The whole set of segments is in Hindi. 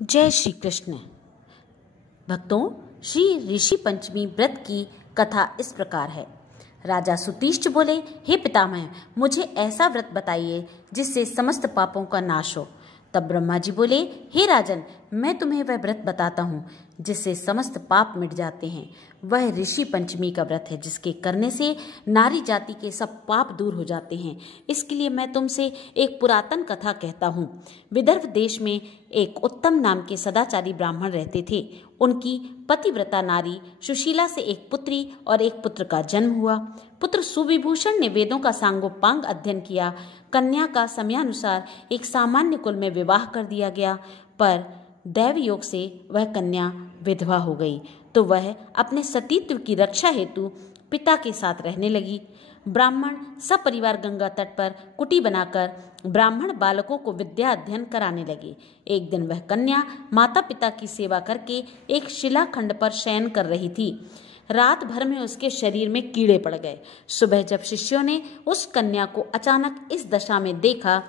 जय श्री कृष्ण। भक्तों, श्री ऋषि पंचमी व्रत की कथा इस प्रकार है। राजा सुतीष्ट बोले, हे पितामह, मुझे ऐसा व्रत बताइए जिससे समस्त पापों का नाश हो। तब ब्रह्मा जी बोले, हे राजन, मैं तुम्हें वह व्रत बताता हूँ जिससे समस्त पाप मिट जाते हैं। वह ऋषि पंचमी का व्रत है जिसके करने से नारी जाति के सब पाप दूर हो जाते हैं। इसके लिए मैं तुमसे एक पुरातन कथा कहता हूँ। विदर्भ देश में एक उत्तम नाम के सदाचारी ब्राह्मण रहते थे। उनकी पतिव्रता नारी सुशीला से एक पुत्री और एक पुत्र का जन्म हुआ। पुत्र सुविभूषण ने वेदों का सांगोपांग अध्ययन किया। कन्या का समयानुसार एक सामान्य कुल में विवाह कर दिया गया, पर दैव योग से वह कन्या विधवा हो गई तो वह अपने सतीत्व की रक्षा हेतु पिता के साथ रहने लगी। ब्राह्मण सपरिवार गंगा तट पर कुटी बनाकर ब्राह्मण बालकों को विद्या अध्ययन कराने लगे। एक दिन वह कन्या माता पिता की सेवा करके एक शिलाखंड पर शयन कर रही थी। रात भर में उसके शरीर में कीड़े पड़ गए। सुबह जब शिष्यों ने उस कन्या को अचानक इस दशा में देखा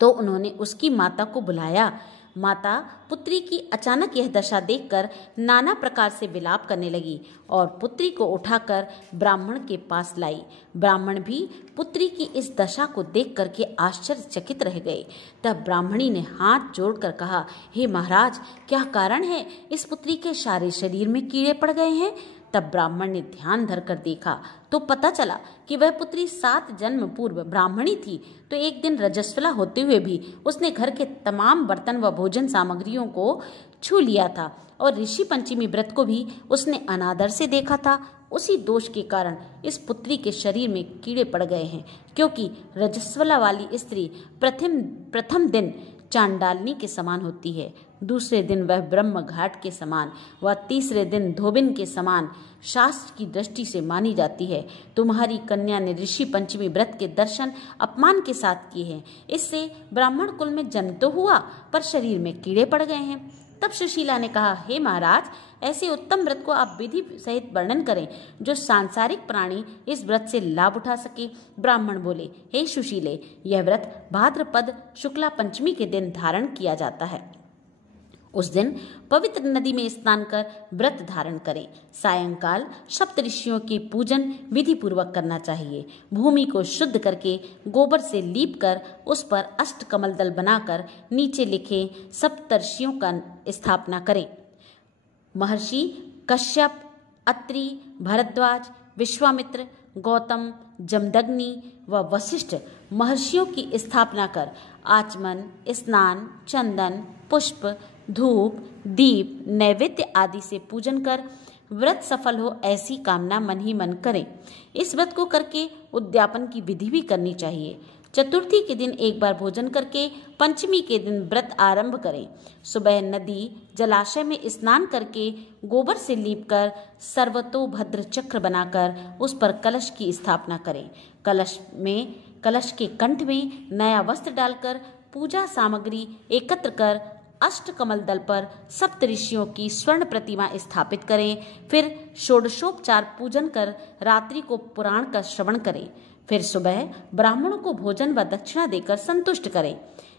तो उन्होंने उसकी माता को बुलाया। माता पुत्री की अचानक यह दशा देखकर नाना प्रकार से विलाप करने लगी और पुत्री को उठाकर ब्राह्मण के पास लाई। ब्राह्मण भी पुत्री की इस दशा को देख करके आश्चर्यचकित रह गए। तब ब्राह्मणी ने हाथ जोड़कर कहा, हे महाराज, क्या कारण है? इस पुत्री के सारे शरीर में कीड़े पड़ गए हैं। तब ब्राह्मण ने ध्यान धरकर देखा तो पता चला कि वह पुत्री 7 जन्म पूर्व ब्राह्मणी थी। तो एक दिन रजस्वला होते हुए भी उसने घर के तमाम बर्तन व भोजन सामग्रियों को छू लिया था और ऋषि पंचमी व्रत को भी उसने अनादर से देखा था। उसी दोष के कारण इस पुत्री के शरीर में कीड़े पड़ गए हैं, क्योंकि रजस्वला वाली स्त्री प्रथम दिन चांडालनी के समान होती है, दूसरे दिन वह ब्रह्म घाट के समान व तीसरे दिन धोबिन के समान शास्त्र की दृष्टि से मानी जाती है। तुम्हारी कन्या ने ऋषि पंचमी व्रत के दर्शन अपमान के साथ किए हैं। इससे ब्राह्मण कुल में जन्म तो हुआ पर शरीर में कीड़े पड़ गए हैं। तब सुशीला ने कहा, हे महाराज, ऐसे उत्तम व्रत को आप विधि सहित वर्णन करें जो सांसारिक प्राणी इस व्रत से लाभ उठा सके। ब्राह्मण बोले, हे सुशीले, यह व्रत भाद्रपद शुक्ला पंचमी के दिन धारण किया जाता है। उस दिन पवित्र नदी में स्नान कर व्रत धारण करें। सायंकाल सप्तऋषियों के पूजन विधि पूर्वक करना चाहिए। भूमि को शुद्ध करके गोबर से लीप कर उस पर अष्टकमल दल बनाकर नीचे लिखे सप्तऋषियों का स्थापना करें। महर्षि कश्यप, अत्रि, भरद्वाज, विश्वामित्र, गौतम, जमदग्नि व वशिष्ठ महर्षियों की स्थापना कर आचमन, स्नान, चंदन, पुष्प, धूप, दीप, नैवेद्य आदि से पूजन कर व्रत सफल हो ऐसी कामना मन ही मन करें। इस व्रत को करके उद्यापन की विधि भी करनी चाहिए। चतुर्थी के दिन एक बार भोजन करके पंचमी के दिन व्रत आरंभ करें। सुबह नदी जलाशय में स्नान करके गोबर से लीपकर सर्वतोभद्र चक्र बनाकर उस पर कलश की स्थापना करें। कलश के कंठ में नया वस्त्र डालकर पूजा सामग्री एकत्र कर अष्टकमल दल पर सप्तऋषियों की स्वर्ण प्रतिमा स्थापित करें। फिर षोडशोपचार पूजन कर रात्रि को पुराण का श्रवण करें। फिर सुबह ब्राह्मणों को भोजन व दक्षिणा देकर संतुष्ट करें।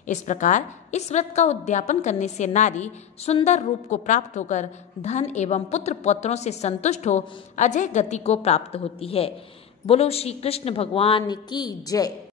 इस प्रकार इस व्रत का उद्यापन करने से नारी सुंदर रूप को प्राप्त होकर धन एवं पुत्र पौत्रों से संतुष्ट हो अजय गति को प्राप्त होती है। बोलो श्री कृष्ण भगवान की जय।